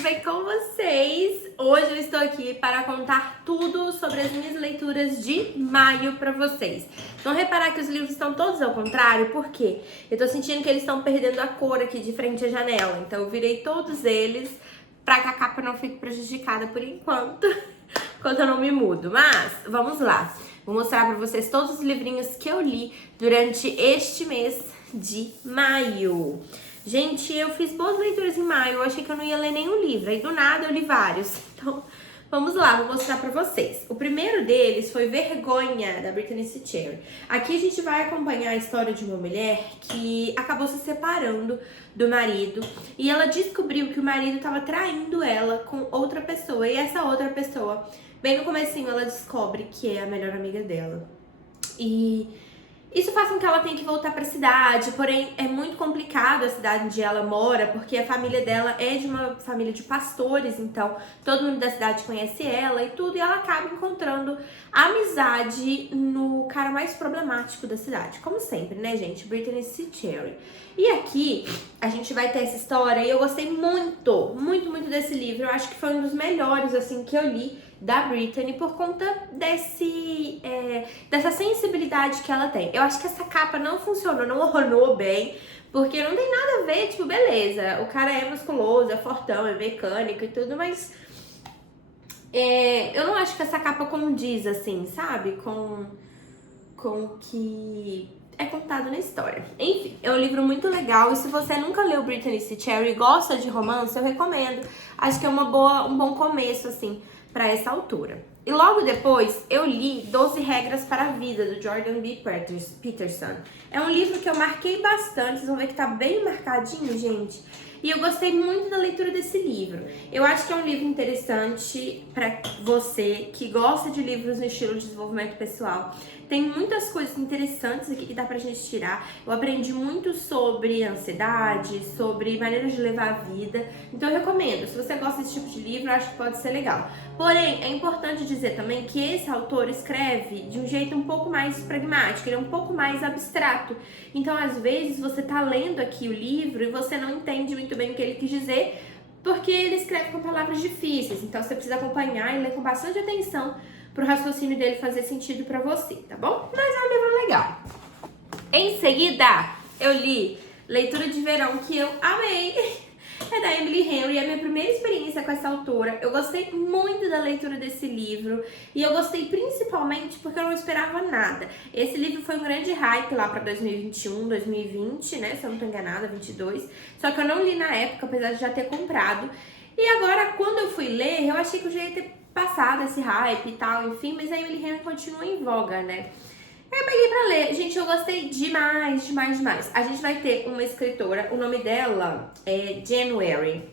tudo bem com vocês? Hoje eu estou aqui para contar tudo sobre as minhas leituras de maio para vocês. Vão reparar que os livros estão todos ao contrário, por quê? Eu tô sentindo que eles estão perdendo a cor aqui de frente à janela, então eu virei todos eles para que a capa não fique prejudicada por enquanto, enquanto eu não me mudo. Mas, vamos lá. Vou mostrar para vocês todos os livrinhos que eu li durante este mês de maio. Gente, eu fiz boas leituras em maio, eu achei que eu não ia ler nenhum livro, aí do nada eu li vários. Então, vamos lá, vou mostrar pra vocês. O primeiro deles foi Vergonha, da Brittany C. Cherry. Aqui a gente vai acompanhar a história de uma mulher que acabou se separando do marido e ela descobriu que o marido estava traindo ela com outra pessoa. E essa outra pessoa, bem no comecinho, ela descobre que é a melhor amiga dela. E isso faz com que ela tenha que voltar pra cidade, porém é muito complicado a cidade onde ela mora, porque a família dela é de uma família de pastores, então todo mundo da cidade conhece ela e tudo, e ela acaba encontrando amizade no cara mais problemático da cidade, como sempre, né, gente? Brittany C. Cherry. E aqui a gente vai ter essa história, e eu gostei muito, muito desse livro. Eu acho que foi um dos melhores, assim, que eu li da Brittany por conta dessa sensibilidade que ela tem. Eu acho que essa capa não funcionou, não ornou bem, porque não tem nada a ver, tipo, beleza, o cara é musculoso, é fortão, é mecânico e tudo, mas eu não acho que essa capa condiz, assim, sabe, com o que é contado na história. Enfim, é um livro muito legal, e se você nunca leu Brittany C. Cherry e gosta de romance, eu recomendo. Acho que é um bom começo, assim, pra essa altura. E logo depois eu li 12 Regras para a Vida, do Jordan B. Peterson. É um livro que eu marquei bastante, vocês vão ver que tá bem marcadinho, gente. E eu gostei muito da leitura desse livro. Eu acho que é um livro interessante para você que gosta de livros no estilo de desenvolvimento pessoal. Tem muitas coisas interessantes aqui que dá pra gente tirar. Eu aprendi muito sobre ansiedade, sobre maneiras de levar a vida. Então eu recomendo, se você gosta desse tipo de livro, eu acho que pode ser legal. Porém, é importante dizer também que esse autor escreve de um jeito um pouco mais pragmático, ele é um pouco mais abstrato. Então, às vezes, você tá lendo aqui o livro e você não entende muito bem o que ele quis dizer, porque ele escreve com palavras difíceis. Então, você precisa acompanhar e ler com bastante atenção pro raciocínio dele fazer sentido pra você, tá bom? Mas é um livro legal. Em seguida, eu li Leitura de Verão, que eu amei. É da Emily Henry, é a minha primeira experiência com essa autora. Eu gostei muito da leitura desse livro e eu gostei principalmente porque eu não esperava nada. Esse livro foi um grande hype lá pra 2021, 2020, né? Se eu não tô enganada, 22. Só que eu não li na época, apesar de já ter comprado. E agora, quando eu fui ler, eu achei que eu já ia ter passado esse hype e tal, enfim, mas a Emily Henry continua em voga, né? Eu peguei pra ler. Gente, eu gostei demais. A gente vai ter uma escritora, o nome dela é January.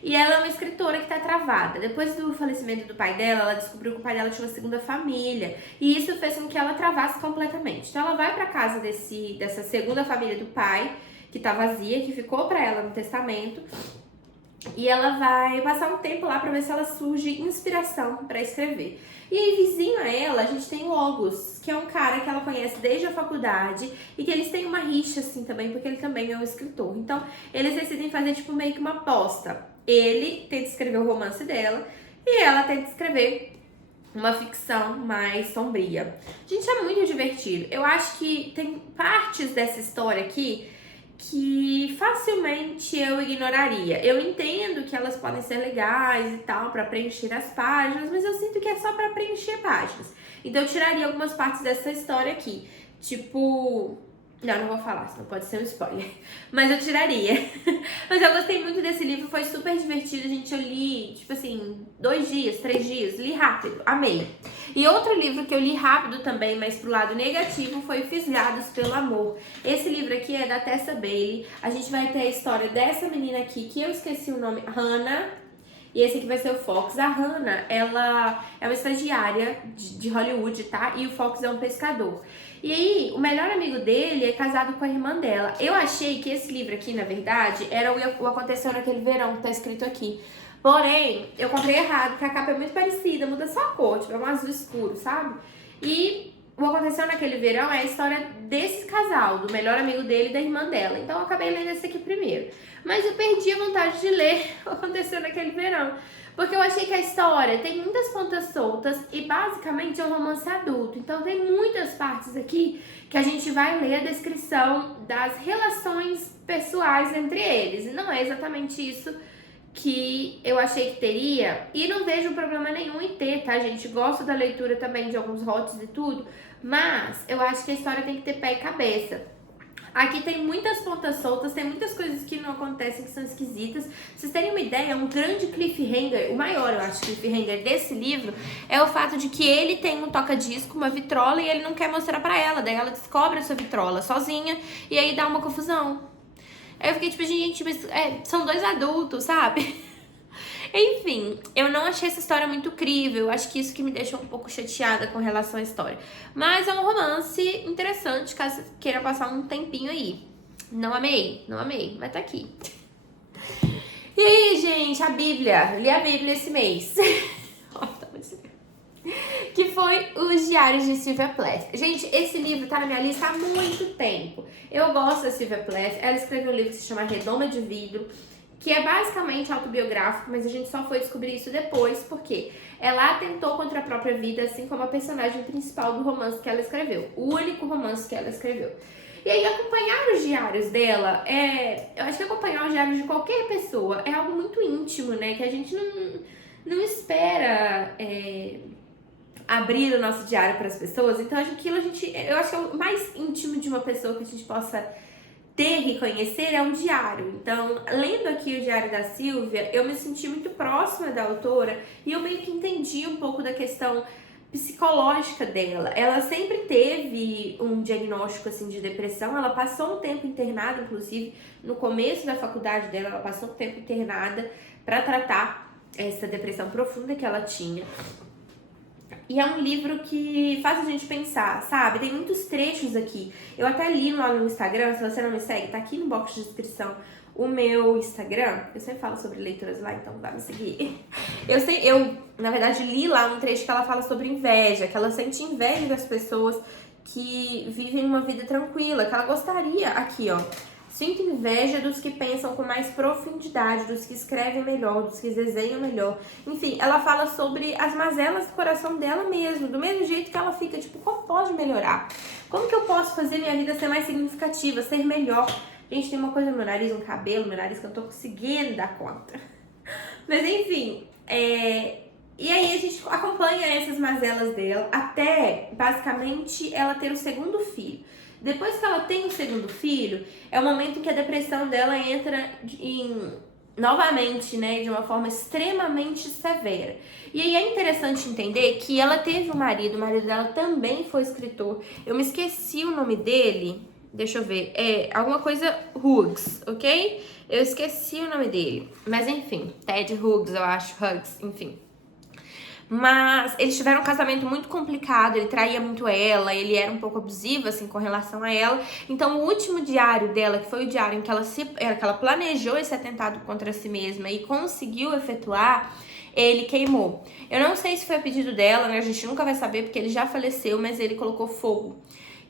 E ela é uma escritora que tá travada. Depois do falecimento do pai dela, ela descobriu que o pai dela tinha uma segunda família. E isso fez com que ela travasse completamente. Então ela vai pra casa dessa segunda família do pai, que tá vazia, que ficou pra ela no testamento. E ela vai passar um tempo lá pra ver se ela surge inspiração pra escrever. E aí, vizinho a ela, a gente tem o August, que é um cara que ela conhece desde a faculdade e que eles têm uma rixa, assim, também, porque ele também é um escritor. Então, eles decidem fazer, tipo, meio que uma aposta. Ele tenta escrever o romance dela e ela tenta escrever uma ficção mais sombria. Gente, é muito divertido. Eu acho que tem partes dessa história aqui que facilmente eu ignoraria. Eu entendo que elas podem ser legais e tal, pra preencher as páginas, mas eu sinto que é só pra preencher páginas. Então eu tiraria algumas partes dessa história aqui. Tipo... Não vou falar, senão pode ser um spoiler. Mas eu tiraria. Mas eu gostei muito desse livro, foi super divertido, gente. Eu li, tipo assim, 2 dias, 3 dias, li rápido, amei. E outro livro que eu li rápido também, mas pro lado negativo, foi Fisgados pelo Amor. Esse livro aqui é da Tessa Bailey. A gente vai ter a história dessa menina aqui, que eu esqueci o nome, Hannah. E esse aqui vai ser o Fox. A Hannah, ela é uma estagiária de Hollywood, tá? E o Fox é um pescador. E aí, o melhor amigo dele é casado com a irmã dela. Eu achei que esse livro aqui, na verdade, era o Aconteceu Naquele Verão, que tá escrito aqui. Porém, eu comprei errado, porque a capa é muito parecida, muda só a cor, tipo, é um azul escuro, sabe? E o Aconteceu Naquele Verão é a história desse casal, do melhor amigo dele e da irmã dela. Então eu acabei lendo esse aqui primeiro. Mas eu perdi a vontade de ler o Aconteceu Naquele Verão. Porque eu achei que a história tem muitas pontas soltas e basicamente é um romance adulto. Então tem muitas partes aqui que a gente vai ler a descrição das relações pessoais entre eles. E não é exatamente isso que eu achei que teria, e não vejo problema nenhum em ter, tá, gente? Gosto da leitura também de alguns hots e tudo, mas eu acho que a história tem que ter pé e cabeça. Aqui tem muitas pontas soltas, tem muitas coisas que não acontecem, que são esquisitas. Pra vocês terem uma ideia, um grande cliffhanger, o maior, eu acho, cliffhanger desse livro, é o fato de que ele tem um toca-disco, uma vitrola, e ele não quer mostrar pra ela. Daí ela descobre essa vitrola sozinha, e aí dá uma confusão. Aí eu fiquei tipo, gente, mas são dois adultos, sabe? Enfim, eu não achei essa história muito crível. Acho que isso que me deixou um pouco chateada com relação à história. Mas é um romance interessante, caso queira passar um tempinho aí. Não amei, mas tá aqui. E aí, gente, a Bíblia. Li a Bíblia esse mês. Que foi Os Diários de Sylvia Plath. Gente, esse livro tá na minha lista há muito tempo. Eu gosto da Sylvia Plath. Ela escreveu um livro que se chama Redoma de Vidro, que é basicamente autobiográfico, mas a gente só foi descobrir isso depois, porque ela atentou contra a própria vida, assim como a personagem principal do romance que ela escreveu. O único romance que ela escreveu. E aí, acompanhar os diários dela eu acho que acompanhar os diários de qualquer pessoa é algo muito íntimo, né? Que a gente não espera abrir o nosso diário para as pessoas. Então, eu acho que é o mais íntimo de uma pessoa que a gente possa ter e conhecer é um diário. Então, lendo aqui o diário da Sylvia, eu me senti muito próxima da autora e eu meio que entendi um pouco da questão psicológica dela. Ela sempre teve um diagnóstico assim de depressão. Ela passou um tempo internada, inclusive no começo da faculdade dela, ela passou um tempo internada para tratar essa depressão profunda que ela tinha. E é um livro que faz a gente pensar, sabe? Tem muitos trechos aqui. Eu até li lá no Instagram, se você não me segue, tá aqui no box de descrição o meu Instagram. Eu sempre falo sobre leituras lá, então vai me seguir. Eu, na verdade, li lá um trecho que ela fala sobre inveja, que ela sente inveja das pessoas que vivem uma vida tranquila, que ela gostaria, aqui ó, sinto inveja dos que pensam com mais profundidade, dos que escrevem melhor, dos que desenham melhor. Enfim, ela fala sobre as mazelas do coração dela mesmo, do mesmo jeito que ela fica, tipo, como pode melhorar? Como que eu posso fazer minha vida ser mais significativa, ser melhor? Gente, tem uma coisa no meu nariz, um cabelo no meu nariz que eu não tô conseguindo dar conta. Mas enfim, e aí a gente acompanha essas mazelas dela até, basicamente, ela ter o segundo filho. Depois que ela tem o segundo filho, é o momento que a depressão dela entra novamente, né, de uma forma extremamente severa. E aí é interessante entender que ela teve um marido, o marido dela também foi escritor. Eu me esqueci o nome dele, deixa eu ver, alguma coisa Hughes, ok? Eu esqueci o nome dele, mas enfim, Ted Hughes, eu acho, Hughes, enfim. Mas eles tiveram um casamento muito complicado, ele traía muito ela, ele era um pouco abusivo, assim, com relação a ela. Então, o último diário dela, que foi o diário em que ela planejou esse atentado contra si mesma e conseguiu efetuar, ele queimou. Eu não sei se foi a pedido dela, né? A gente nunca vai saber, porque ele já faleceu, mas ele colocou fogo,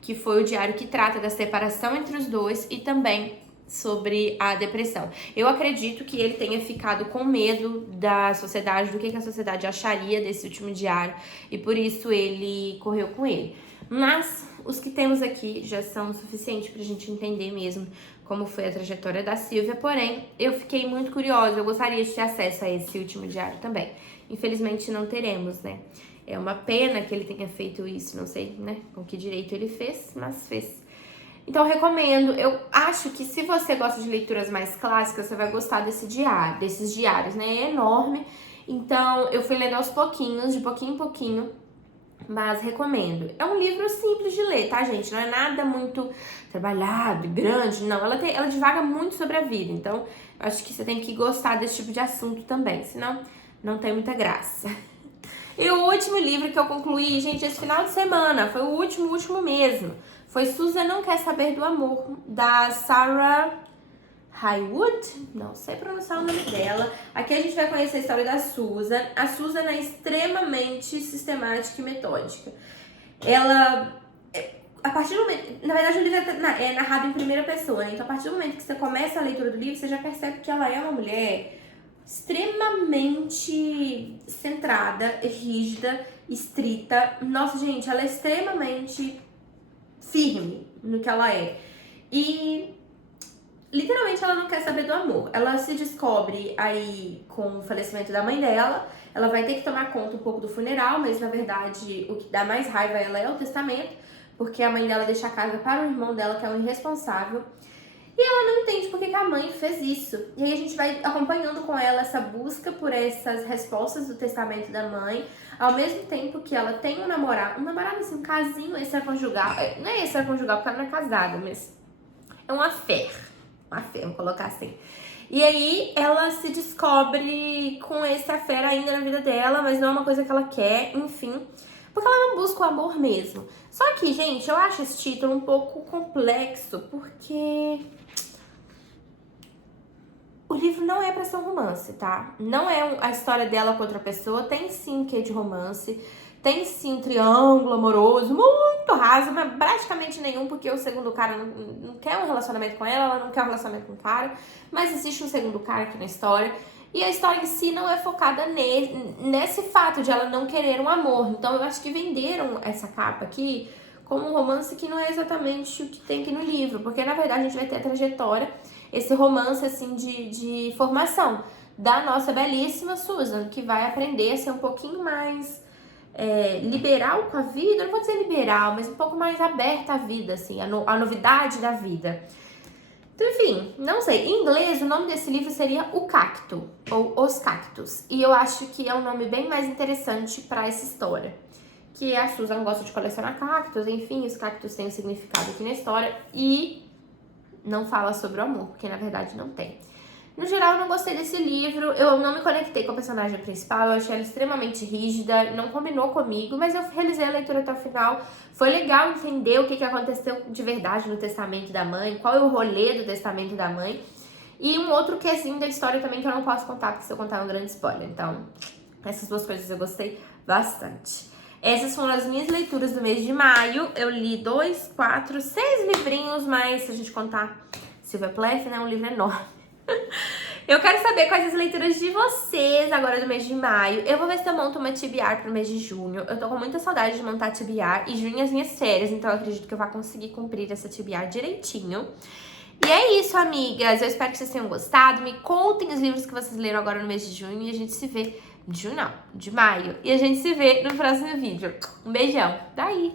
que foi o diário que trata da separação entre os dois e também sobre a depressão. Eu acredito que ele tenha ficado com medo da sociedade, do que a sociedade acharia desse último diário, e por isso ele correu com ele. Mas os que temos aqui já são suficientes pra gente entender mesmo como foi a trajetória da Sylvia, porém, eu fiquei muito curiosa, eu gostaria de ter acesso a esse último diário também. Infelizmente não teremos, né? É uma pena que ele tenha feito isso, não sei, né, com que direito ele fez, mas fez. Então, eu recomendo. Eu acho que se você gosta de leituras mais clássicas, você vai gostar desses diários, né? É enorme. Então, eu fui lendo aos pouquinhos, de pouquinho em pouquinho, mas recomendo. É um livro simples de ler, tá, gente? Não é nada muito trabalhado, grande, não. Ela divaga muito sobre a vida, então eu acho que você tem que gostar desse tipo de assunto também, senão não tem muita graça. E o último livro que eu concluí, gente, esse final de semana, foi o último mesmo. Foi Susan Não Quer Saber do Amor, da Sarah Hywood, não sei pronunciar o nome dela. Aqui a gente vai conhecer a história da Susan. A Susan é extremamente sistemática e metódica. Ela a partir do momento... Na verdade, o livro é narrado em primeira pessoa, né? Então, a partir do momento que você começa a leitura do livro, você já percebe que ela é uma mulher extremamente centrada, rígida, estrita. Nossa, gente, ela é extremamente firme no que ela é. E literalmente ela não quer saber do amor. Ela se descobre aí com o falecimento da mãe dela. Ela vai ter que tomar conta um pouco do funeral, mas na verdade o que dá mais raiva a ela é o testamento, porque a mãe dela deixa a casa para o irmão dela, que é um irresponsável. E ela não entende por que a mãe fez isso. E aí a gente vai acompanhando com ela essa busca por essas respostas do testamento da mãe, ao mesmo tempo que ela tem um namorado assim, um casinho extraconjugal. Não é extraconjugal porque ela não é casada, mas é um affair, vamos colocar assim. E aí ela se descobre com esse affair ainda na vida dela, mas não é uma coisa que ela quer, enfim. Porque ela não busca o amor mesmo. Só que, gente, eu acho esse título um pouco complexo, porque o livro não é pra ser um romance, tá? Não é a história dela com outra pessoa. Tem sim um quê de romance. Tem sim um triângulo amoroso muito raso, mas praticamente nenhum, porque o segundo cara não quer um relacionamento com ela não quer um relacionamento com o cara. Mas existe um segundo cara aqui na história. E a história em si não é focada nesse fato de ela não querer um amor. Então eu acho que venderam essa capa aqui como um romance que não é exatamente o que tem aqui no livro. Porque na verdade a gente vai ter a trajetória, esse romance assim de formação da nossa belíssima Susan, que vai aprender a ser um pouquinho mais liberal com a vida. Eu não vou dizer liberal, mas um pouco mais aberta à vida, assim, a novidade da vida. Então, enfim, não sei. Em inglês, o nome desse livro seria O Cacto, ou Os Cactos. E eu acho que é um nome bem mais interessante para essa história. Que a Susan gosta de colecionar cactos, enfim, os cactos têm um significado aqui na história. E não fala sobre o amor, porque na verdade não tem. No geral, eu não gostei desse livro, eu não me conectei com a personagem principal, eu achei ela extremamente rígida, não combinou comigo, mas eu realizei a leitura até o final. Foi legal entender o que aconteceu de verdade no testamento da mãe, qual é o rolê do testamento da mãe. E um outro quesinho da história também que eu não posso contar, porque se eu contar é um grande spoiler. Então, essas duas coisas eu gostei bastante. Essas foram as minhas leituras do mês de maio. Eu li 2, 4, 6 livrinhos, mas se a gente contar Sylvia Plath, né, um livro enorme. Eu quero saber quais as leituras de vocês agora do mês de maio. Eu vou ver se eu monto uma TBR pro mês de junho. Eu tô com muita saudade de montar TBR. E junho é as minhas férias, então eu acredito que eu vou conseguir cumprir essa TBR direitinho. E é isso, amigas. Eu espero que vocês tenham gostado. Me contem os livros que vocês leram agora no mês de junho. E a gente se vê... De junho não, de maio. E a gente se vê no próximo vídeo. Um beijão. Daí!